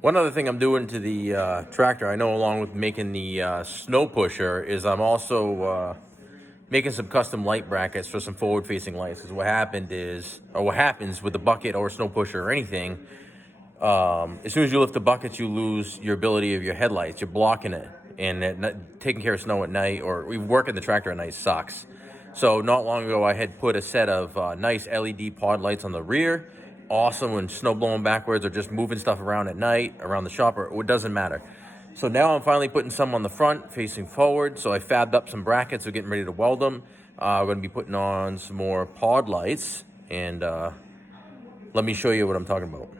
One other thing I'm doing to the tractor, I know along with making the snow pusher, is I'm also making some custom light brackets for some forward-facing lights. Because what happened is, or what happens with the bucket or snow pusher or anything, as soon as you lift the buckets, you lose your ability of your headlights. You're blocking it, and taking care of snow at night, or we work in the tractor at night, sucks. So not long ago, I had put a set of nice LED pod lights on the rear. Awesome when snow blowing backwards or just moving stuff around at night around the shop, or it doesn't matter. So now I'm finally putting some on the front facing forward. So I fabbed up some brackets. We're getting ready to weld them. We're going to be putting on some more pod lights, and let me show you what I'm talking about.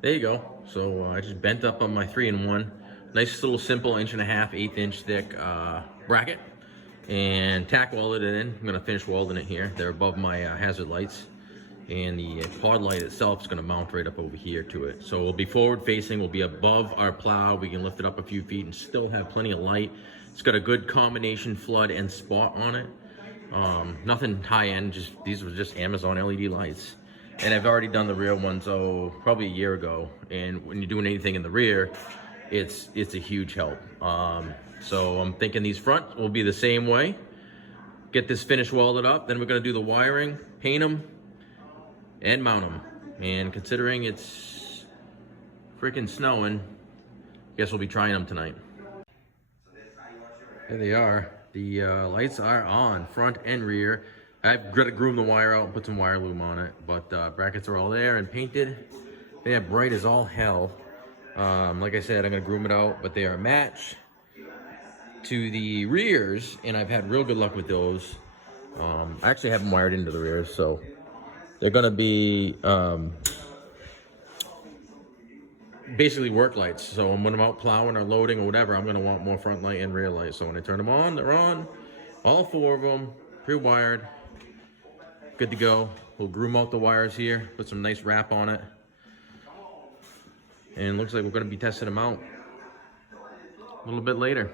There you go. So I just bent up on my 3-in-1. Nice little simple 1.5", 1/8" thick bracket, and tack welded it in. I'm gonna finish welding it here. They're above my hazard lights, and the pod light itself is gonna mount right up over here to it. So we'll be forward facing, we'll be above our plow. We can lift it up a few feet and still have plenty of light. It's got a good combination flood and spot on it. Nothing high end, these were just Amazon LED lights. And I've already done the rear one, so probably a year ago. And when you're doing anything in the rear, it's a huge help. So I'm thinking these front will be the same way. Get this finished welded up, then we're gonna do the wiring, paint them, and mount them. And considering it's freaking snowing, guess we'll be trying them tonight. There they are. The lights are on, front and rear. I've got to groom the wire out and put some wire loom on it, but brackets are all there and painted. They are bright as all hell. Like I said, I'm gonna groom it out, but they are matched to the rears, and I've had real good luck with those. I actually have them wired into the rears, so they're gonna be basically work lights. So when I'm out plowing or loading or whatever, I'm gonna want more front light and rear light. So when I turn them on, they're on. All 4 of them, pre-wired. Good to go. We'll groom out the wires here, put some nice wrap on it. And it looks like we're gonna be testing them out a little bit later.